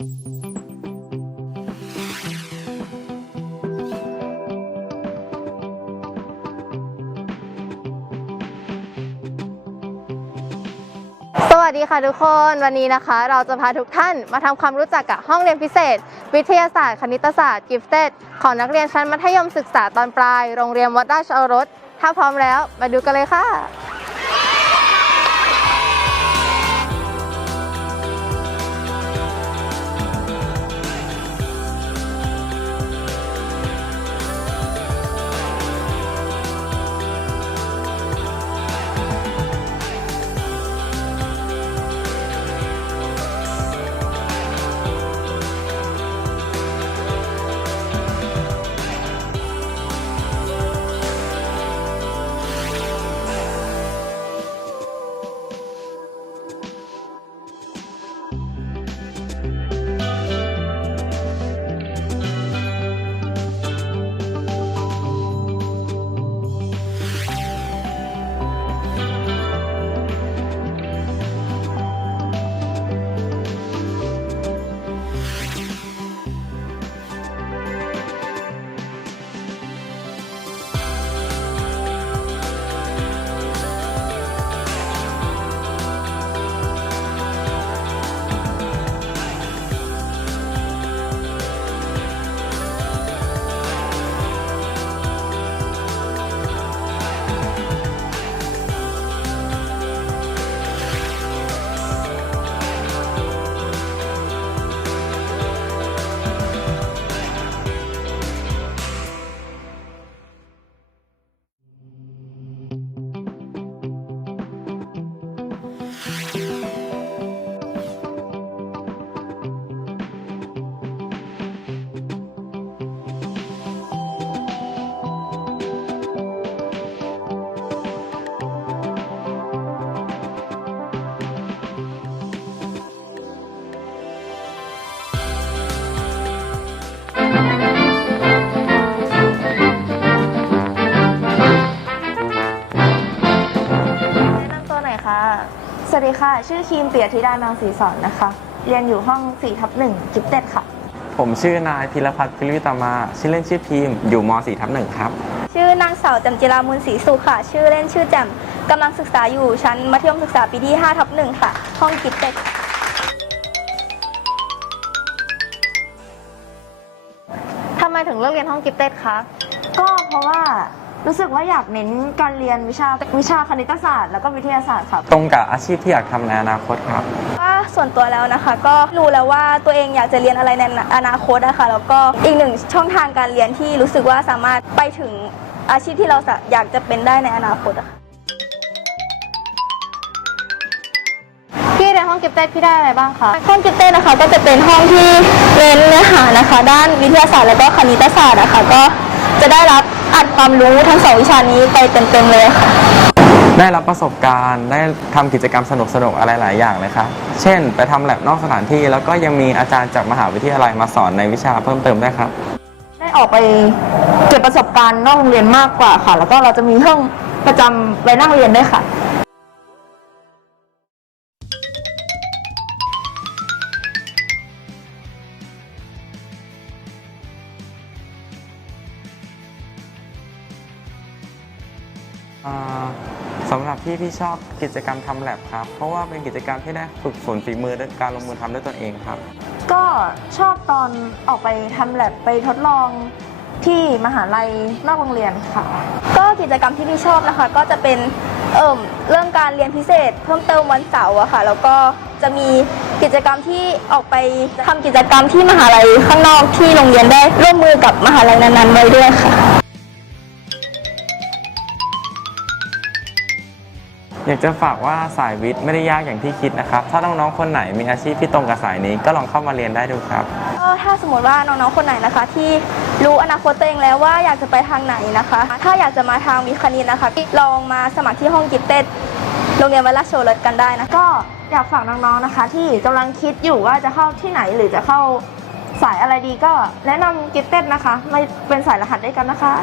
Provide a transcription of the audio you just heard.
สวัสดีค่ะทุกคนวันนี้นะคะ เราจะพาทุกท่านมาทำความรู้จักกับห้องเรียนพิเศษ วิทยาศาสตร์ คณิตศาสตร์กิฟเต็ดของนักเรียนชั้นมัธยมศึกษาตอนปลาย โรงเรียนวัดราชโอรส ถ้าพร้อมแล้ว มาดูกันเลยค่ะ ค่ะ ชื่อครีมเปียธิดานางศรีสอนนะคะ เรียนอยู่ห้อง4ทับ1กิฟเต็ดค่ะ ผมชื่อนายพิรพัฒน์พิริวิตามา ชื่อเล่นชื่อพีมอยู่ม .4 ทับหนึ่งครับ ชื่อนางสาวแจำจิรามูลศรีสุขค่ะ ชื่อเล่นชื่อแจมกำลังศึกษาอยู่ชั้นมัธยมศึกษาปีที่5ทับหนึ่งค่ะ ห้องกิฟเต็ดทำไมถึงเลือกเรียนห้องกิฟเต็ดคะก็เพราะว่า รู้สึกว่าอยากเน้นการเรียนวิชาวิชาคณิตศาสตร์แล้วก็วิทยาศาสตร์ค่ะตรงกับอาชีพที่อยากทำในอนาคตครับ ว่าส่วนตัวแล้วนะคะ ก็รู้แล้วว่าตัวเองอยากจะเรียนอะไรในอนาคตนะคะแล้วก็อีกหนึ่งช่องทางการเรียนที่รู้สึกว่าสามารถไปถึงอาชีพที่เราอยากจะเป็นได้ในอนาคตอะค่ะพี่เรียนห้องกิฟเต็ดพี่ได้อะไรบ้างคะ ห้องกิฟเต้นะคะก็จะเป็นห้องที่เน้นเนื้อหานะคะ ด้านวิทยาศาสตร์และก็คณิตศาสตร์นะคะก็จะได้รับ อัดความรู้ทั้งสองวิชานี้ไปเต็มๆเลยค่ะ ได้รับประสบการณ์ ได้ทำกิจกรรมสนุกๆ อะไรหลายอย่างเลยครับเช่น ไปทำแลบนอกสถานที่ แล้วก็ยังมีอาจารย์จากมหาวิทยาลัยมาสอนในวิชาเพิ่มเติมได้วยครับ ได้ออกไปเก็บประสบการณ์นอกโรงเรียนมากกว่าค่ะ แล้วก็เราจะมีห้องประจำไว้นั่งเรียนด้วยค่ะ สำหรับพี่พี่ชอบกิจกรรมทำแลบครับ เพราะว่าเป็นกิจกรรมที่ได้ฝึกฝนฝีมือการลงมือทำด้วยตนเองครับ ก็ชอบตอนออกไปทำแลบไปทดลองที่มหาลัยนอกโรงเรียนค่ะ ก็กิจกรรมที่พี่ชอบนะคะ ก็จะเป็นเอ่มเรื่องการเรียนพิเศษ เพิ่มเติมวันเสาร์อะค่ะ แล้วก็จะมีกิจกรรมที่ออกไปทำกิจกรรมที่มหาลัยข้างนอกที่โรงเรียนได้ร่วมมือกับมหาลัยนั้นๆไว้ด้วยค่ะ อยากจะฝากว่าสายวิทย์ไม่ได้ยากอย่างที่คิดนะครับ ถ้าน้องๆคนไหนมีอาชีพที่ตรงกับสายนี้ก็ลองเข้ามาเรียนได้ดูครับก็ถ้าสมมติว่าน้องๆคนไหนนะคะ ที่รู้อนาคตตัวเองแล้วว่าอยากจะไปทางไหนนะคะ ถ้าอยากจะมาทางวิคณิตนะคะลองมาสมัครที่ห้องกิฟเต็ดโรงเรียนวัดราชโชรสกันได้นะก็อยากฝากน้องๆนะคะ ที่กำลังคิดอยู่ว่าจะเข้าที่ไหนหรือจะเข้าสายอะไรดีก็แนะนำกิฟเต็ดนะคะไม่เป็นสายรหัสด้วยกันนะคะ